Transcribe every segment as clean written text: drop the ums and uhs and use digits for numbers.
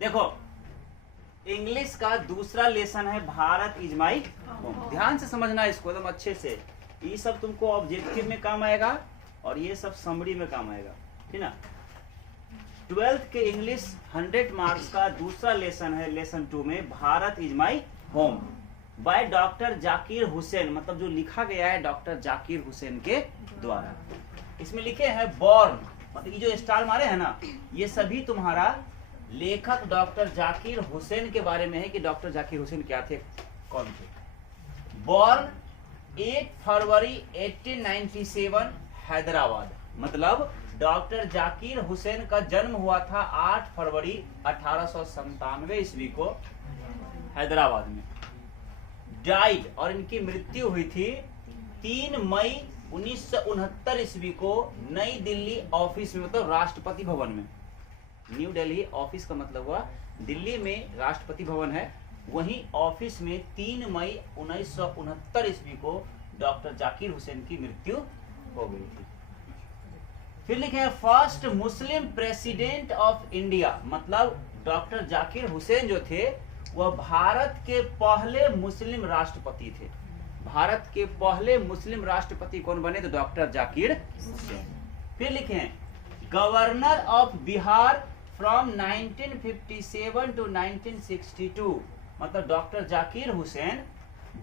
देखो इंग्लिश का दूसरा लेसन है भारत इज माई होम। ध्यान से समझना इसको एकदम अच्छे से। ये सब तुमको ऑब्जेक्टिव में काम आएगा और ये सब समरी में काम आएगा, ठीक ना। 12th के इंग्लिश 100 मार्क्स का दूसरा लेसन है लेसन 2 में Bharat is my home bye doctor Zakir Hussain, मतलब जो लिखा गया है डॉक्टर जाकिर हुसैन के द्वारा। इसमें लिखे हैं बॉर्न, मतलब ये जो स्टार मारे हैं ना, ये सभी तुम्हारा लेखक डॉक्टर जाकिर हुसैन के बारे में है कि डॉक्टर जाकिर हुसैन क्या थे, कौन थे। बॉर्न 8 फरवरी 1897 हैदराबाद, मतलब डॉक्टर जाकिर हुसैन का जन्म हुआ था 8 फरवरी 1897 ईस्वी को हैदराबाद में। डाइड, और इनकी मृत्यु हुई थी 3 मई 1969 ईस्वी को नई दिल्ली ऑफिस में, मतलब राष्ट्रपति भवन में। न्यू दिल्ली ऑफिस का मतलब हुआ दिल्ली में राष्ट्रपति भवन है, वहीं ऑफिस में 3 मई 1969 ईस्वी को डॉक्टर जाकिर हुसैन की मृत्यु हो गई थी। फिर लिखे हैं first Muslim president of India, मतलब डॉक्टर जाकिर हुसैन जो थे वह भारत के पहले मुस्लिम राष्ट्रपति थे। भारत के पहले मुस्लिम राष्ट्रपति कौन बने, तो डॉक्टर जाकिर हुसैन। फिर लिखे हैं governor of Bihar from 1957 to 1962, मतलब डॉक्टर जाकिर हुसैन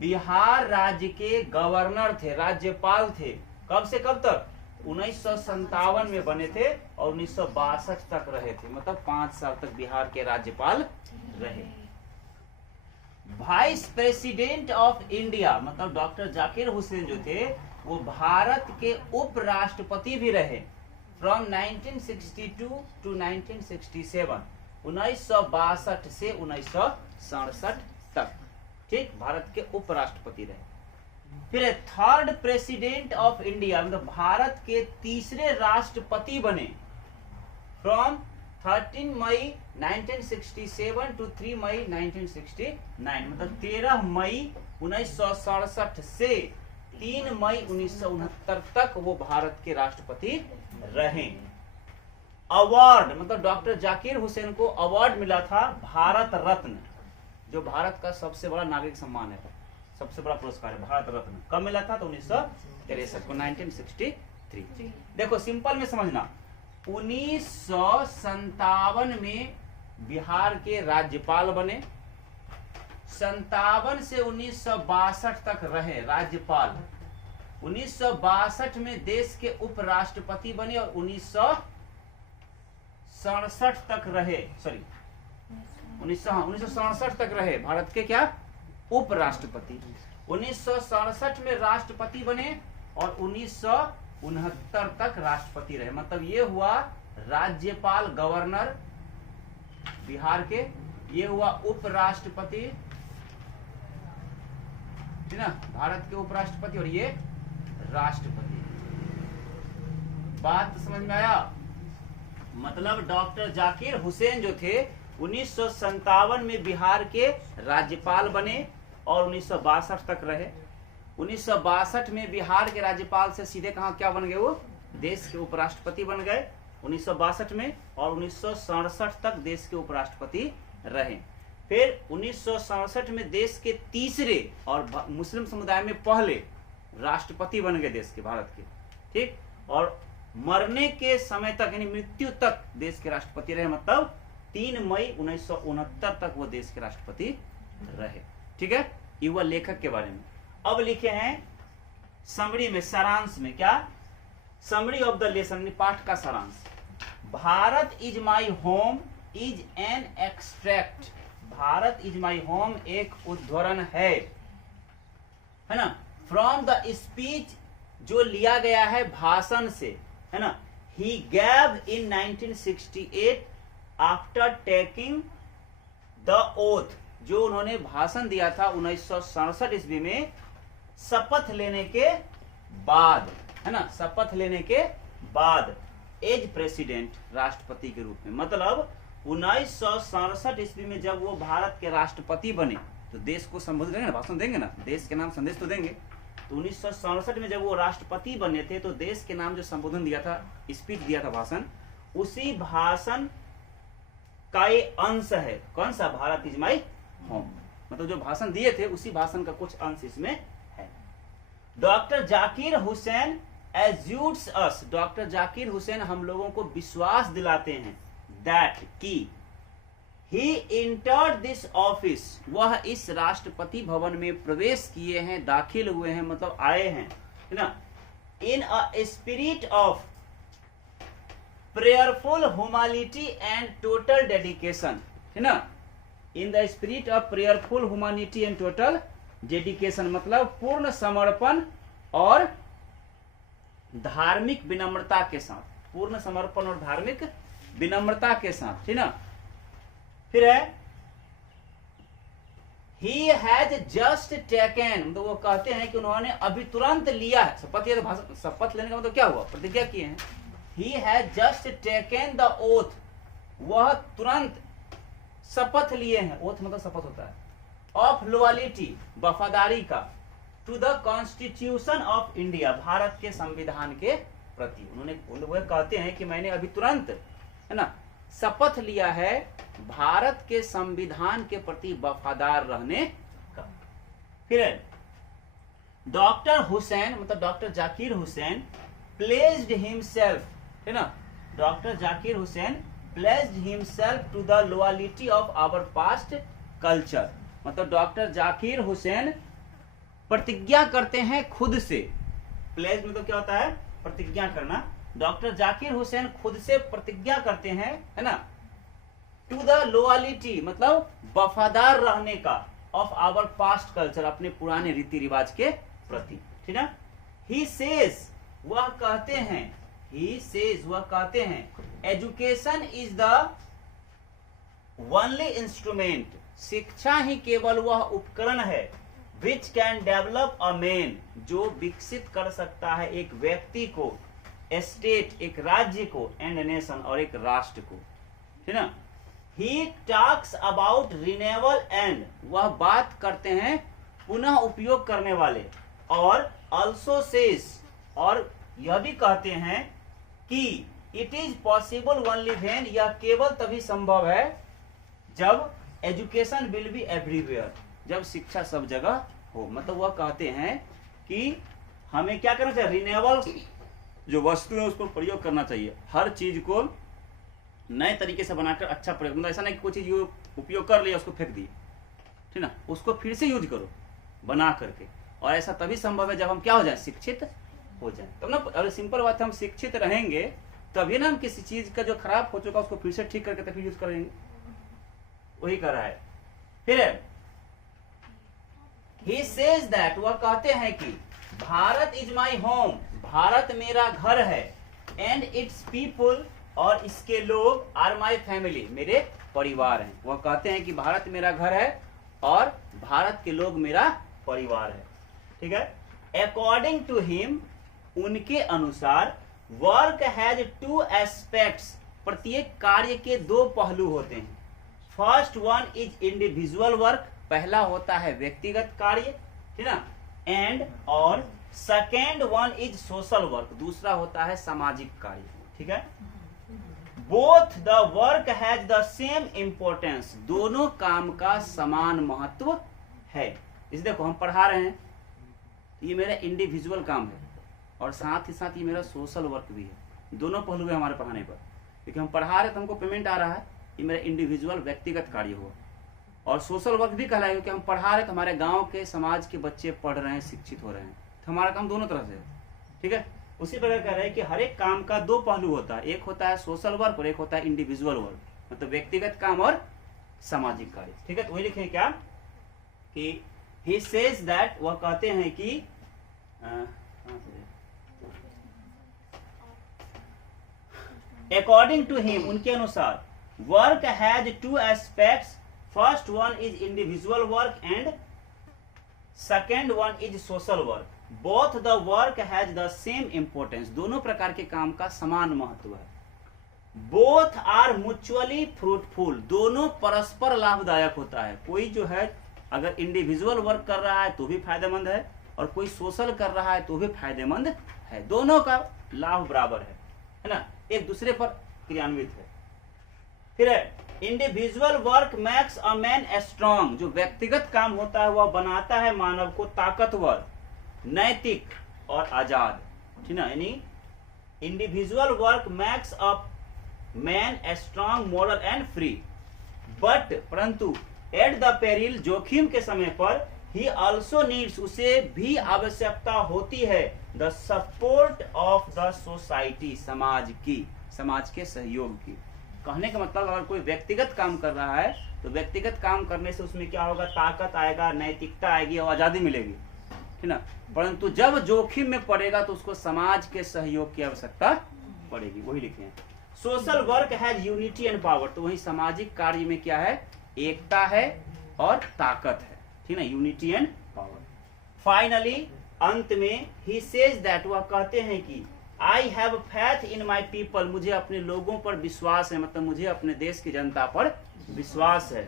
बिहार राज्य के गवर्नर थे, राज्यपाल थे। कब से कब तक, 1957 में बने थे और 1962 तक रहे थे, मतलब 5 साल तक बिहार के राज्यपाल रहे। वाइस प्रेसिडेंट ऑफ इंडिया, मतलब डॉक्टर जाकिर हुसैन जो थे वो भारत के उपराष्ट्रपति भी रहे फ्रॉम 1962 टू 1967, 1962 से 1967 तक, ठीक, भारत के उपराष्ट्रपति रहे। फिर थर्ड प्रेसिडेंट ऑफ इंडिया, मतलब भारत के तीसरे राष्ट्रपति बने फ्रॉम 13 मई 1967 टू 3 मई 1969, मतलब 13 मई 1967 से 3 मई 1969 तक वो भारत के राष्ट्रपति रहे। अवार्ड, मतलब डॉक्टर जाकिर हुसैन को अवार्ड मिला था भारत रत्न, जो भारत का सबसे बड़ा नागरिक सम्मान है, सबसे बड़ा पुरस्कार है भारत रत्न। कब मिला था, तो 1963 को, 1963। देखो सिंपल में समझना, 1957 में बिहार के राज्यपाल बने, 57 से 1962 तक रहे राज्यपाल, 1962 में देश के उपराष्ट्रपति बने और 1967 तक रहे, सॉरी 1967 तक रहे भारत के क्या, उपराष्ट्रपति। 1967 में राष्ट्रपति बने और 1969 तक राष्ट्रपति रहे, मतलब ये हुआ राज्यपाल गवर्नर बिहार के, ये हुआ उपराष्ट्रपति, ठीक ना, भारत के उपराष्ट्रपति, और ये राष्ट्रपति। बात समझ में आया, मतलब डॉक्टर जाकिर हुसैन जो थे 1957 में बिहार के राज्यपाल बने और 1962 तक रहे। 1962 में बिहार के राज्यपाल से सीधे कहा क्या बन गए, वो देश के उपराष्ट्रपति बन गए 1962 में, और 1967 तक देश के उपराष्ट्रपति रहे। फिर 1967 में देश के तीसरे और मुस्लिम समुदाय में पहले राष्ट्रपति बन गए देश के, भारत के, ठीक, और मरने के समय तक यानी मृत्यु तक देश के राष्ट्रपति रहे, मतलब 3 मई 1969 तक वो देश के राष्ट्रपति रहे, ठीक है। ये हुआ लेखक के बारे में। अब लिखे हैं समरी में, सारांश में, क्या, समरी ऑफ द लेसन, पाठ का सारांश। Bharat is my home is an extract, Bharat is my home एक उद्धरण है ना, फ्रॉम द स्पीच, जो लिया गया है भाषण से, है ना, he gave in 1968 after taking the oath, जो उन्होंने भाषण दिया था 1967 ईस्वी में शपथ लेने के बाद, है ना, शपथ लेने के बाद एज प्रेसिडेंट, राष्ट्रपति के रूप में। मतलब 1967 ईस्वी में जब वो भारत के राष्ट्रपति बने तो देश को संबोधित करेंगे ना, भाषण देंगे ना, देश के नाम संदेश तो देंगे। तो 1967 में जब वो राष्ट्रपति बने थे तो देश के नाम जो संबोधन दिया था, स्पीच दिया था, भाषण, उसी भाषण का ये अंश है। कौन सा? भारत इज माई होम, मतलब जो भाषण दिए थे उसी भाषण का कुछ अंश इसमें है। डॉक्टर जाकिर हुसैन एज्यूट्स अस, डॉक्टर जाकिर हुसैन हम लोगों को विश्वास दिलाते हैं दैट कि ही इंटर्ड दिस ऑफिस, वह इस राष्ट्रपति भवन में प्रवेश किए हैं, दाखिल हुए हैं, मतलब आए हैं, है ना, in a spirit of prayerful humanity and total dedication, है ना, in the spirit of prayerful humanity and total dedication, मतलब पूर्ण समर्पण और धार्मिक विनम्रता के साथ, पूर्ण समर्पण और धार्मिक विनम्रता के साथ, है ना। फिर है he has just taken, तो वो कहते हैं कि उन्होंने अभी तुरंत लिया है शपथ। ये तो शपथ लेने का मतलब क्या हुआ? प्रतिज्ञा किए हैं। he has just taken the oath, वह तुरंत शपथ लिए हैं, ओथ मतलब शपथ होता है, ऑफ लॉयल्टी, वफादारी का, to the constitution of India, Bharat के संविधान के प्रति। उन्होंने वो कहते हैं कि मैंने अभी तुरंत, है ना, शपथ लिया है भारत के संविधान के प्रति वफादार रहने का। फिर डॉक्टर हुसैन, मतलब doctor Zakir Hussain placed himself, है ना, doctor Zakir Hussain placed himself to the loyalty of our past culture, मतलब डॉक्टर जाकिर हुसैन प्रतिज्ञा करते हैं खुद से। प्लेज मतलब क्या होता है? प्रतिज्ञा करना। डॉक्टर जाकिर हुसैन खुद से प्रतिज्ञा करते हैं, है ना, टू द लॉयल्टी मतलब वफादार रहने का, ऑफ आवर पास्ट कल्चर, अपने पुराने रीति रिवाज के प्रति, ठीक है। ही सेज, वह कहते हैं, ही सेज वह कहते हैं, education is the only instrument, शिक्षा ही केवल वह उपकरण है, which can develop a man, जो विकसित कर सकता है एक व्यक्ति को, स्टेट एक राज्य को, एंड नेशन और एक राष्ट्र को, ठीक ना। He talks about renewal and, वह बात करते हैं पुनः उपयोग करने वाले, और ऑल्सो सेज, और यह भी कहते हैं कि it is possible only when, यह केवल तभी संभव है जब एजुकेशन विल बी एवरीवेयर, जब शिक्षा सब जगह हो। मतलब वह कहते हैं कि हमें क्या करना चाहिए? रिन्यूएबल जो वस्तु है उसको प्रयोग करना चाहिए, हर चीज को नए तरीके से बनाकर अच्छा प्रयोग, मतलब ऐसा नहीं कि कोई चीज उपयोग कर लिया उसको फेंक दिए, ठीक ना, उसको फिर से यूज करो बना करके, और ऐसा तभी संभव है जब हम क्या हो जाए? शिक्षित हो जाए। तब ना, अरे सिंपल बात है, हम शिक्षित रहेंगे तभी ना हम किसी चीज का जो खराब हो चुका उसको फिर से ठीक करके तभी यूज करेंगे, वही कर रहा है। फिर he says that, वह कहते हैं कि Bharat is my home, Bharat मेरा घर है, एंड इट्स पीपुल, और इसके लोग, आर माई फैमिली, मेरे परिवार हैं। वह कहते हैं कि भारत मेरा घर है और भारत के लोग मेरा परिवार है, ठीक है। अकॉर्डिंग टू हिम, उनके अनुसार, वर्क हैज टू एस्पेक्ट्स, प्रत्येक कार्य के दो पहलू होते हैं। First one is individual work, पहला होता है व्यक्तिगत कार्य, ठीक ना, एंड और second one is social work, दूसरा होता है सामाजिक कार्य, ठीक है। Both the work has the same importance, दोनों काम का समान महत्व है। इस देखो हम पढ़ा रहे हैं, ये मेरा इंडिविजुअल काम है और साथ ही साथ ये मेरा सोशल वर्क भी है, दोनों पहलू है हमारे पढ़ाने पर, क्योंकि हम पढ़ा रहे तो हमको पेमेंट आ रहा है, ये मेरा इंडिविजुअल व्यक्तिगत कार्य हुआ, और सोशल वर्क भी कहलाएगा क्योंकि हम पढ़ा रहे तो हमारे गांव के समाज के बच्चे पढ़ रहे हैं, शिक्षित हो रहे हैं, तो हमारा काम दोनों तरह से है, ठीक है। उसी प्रकार कह रहे हैं कि हर एक काम का दो पहलू होता है, एक होता है सोशल वर्क और एक होता है इंडिविजुअल वर्क, मतलब व्यक्तिगत काम और सामाजिक कार्य, ठीक है। तो वही लिखे क्या कि ही सेज दैट, वह कहते हैं कि अकॉर्डिंग टू हिम, उनके अनुसार, work has two aspects, first one is individual work and second one is social work, both the work has the same importance, दोनों प्रकार के काम का समान महत्व है। बोथ आर म्यूचुअली फ्रूटफुल, दोनों परस्पर लाभदायक होता है। कोई जो है अगर इंडिविजुअल वर्क कर रहा है तो भी फायदेमंद है, और कोई सोशल कर रहा है तो भी फायदेमंद है, दोनों का लाभ बराबर है ना, एक दूसरे पर क्रियान्वित है। फिर है individual work makes a man strong, जो व्यक्तिगत काम होता है वह बनाता है मानव को ताकतवर, नैतिक और आजाद, ठीक ना। यानी individual work makes a man strong, moral and free, but परंतु एट द पेरिल, जोखिम के समय पर, ही ऑल्सो नीड्स, उसे भी आवश्यकता होती है, the support of the society, समाज की, समाज के सहयोग की। कहने का मतलब अगर कोई व्यक्तिगत काम कर रहा है तो व्यक्तिगत काम करने से उसमें क्या होगा, ताकत आएगा, नैतिकता आएगी और आजादी मिलेगी, ठीक ना। परंतु जब जोखिम में पड़ेगा तो उसको समाज के सहयोग की आवश्यकता पड़ेगी, वही लिखे हैं। Social work has unity and power, तो वही सामाजिक कार्य में क्या है, एकता है और ताकत है, ठीक ना, यूनिटी एंड पावर। फाइनली, अंत में, ही सेज दैट, वह कहते हैं कि I have faith in my people, मुझे अपने लोगों पर विश्वास है, मतलब मुझे अपने देश की जनता पर विश्वास है।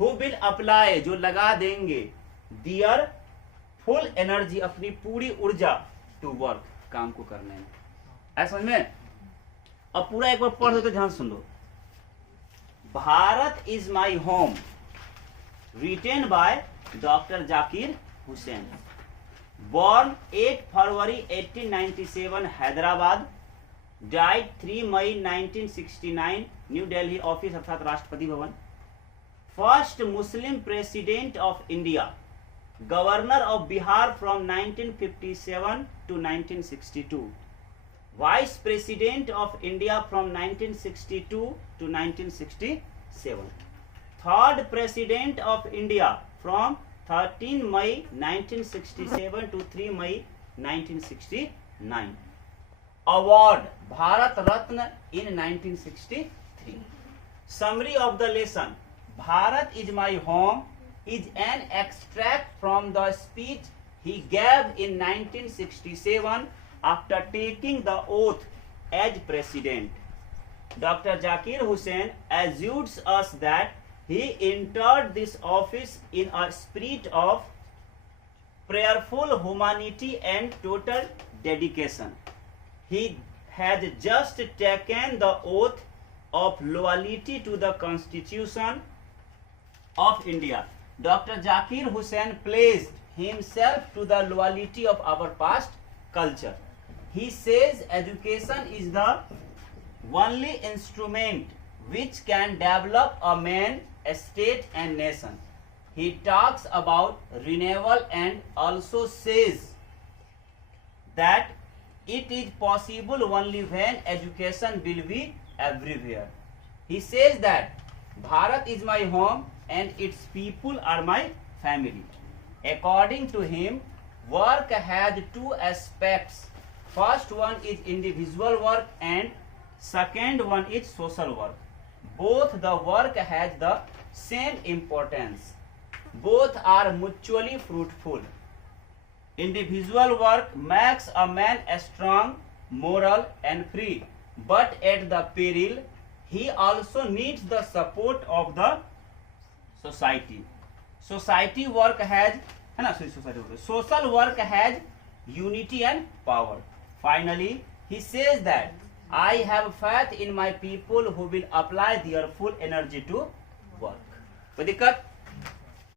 हु विल अप्लाई, जो लगा देंगे, दियर फुल एनर्जी, अपनी पूरी ऊर्जा, टू वर्क, काम को करने में। ऐसा समझ में? अब पूरा एक बार पढ़ दो तो ध्यान सुन लो। Bharat is my home, written by doctor Zakir Hussain, born 8 February 1897 Hyderabad, died 3 May 1969 New Delhi office अर्थात Rashtrapati Bhavan. First Muslim president of India, governor of Bihar from 1957 to 1962, vice president of India from 1962 to 1967, third president of India from 13 May 1967 to 3 May 1969, award Bharat Ratna in 1963। Summary of the lesson, Bharat is my home is an extract from the speech he gave in 1967 after taking the oath as president. Dr. Zakir Hussain assures us that he entered this office in a spirit of prayerful humanity and total dedication. He had just taken the oath of loyalty to the Constitution of India. Dr. Zakir Hussain pledged himself to the loyalty of our past culture. He says education is the only instrument which can develop a man, a state and nation. He talks about renewal and also says that it is possible only when education will be everywhere. He says that Bharat is my home and its people are my family. According to him, work has two aspects. First one is individual work and second one is social work. Both the work has the same importance. Both are mutually fruitful. Individual work makes a man strong, moral and free, but at the peril, he also needs the support of the society. Society work has, social work has unity and power. Finally, he says that I have faith in my people who will apply their full energy to work. कोई दिक्कत?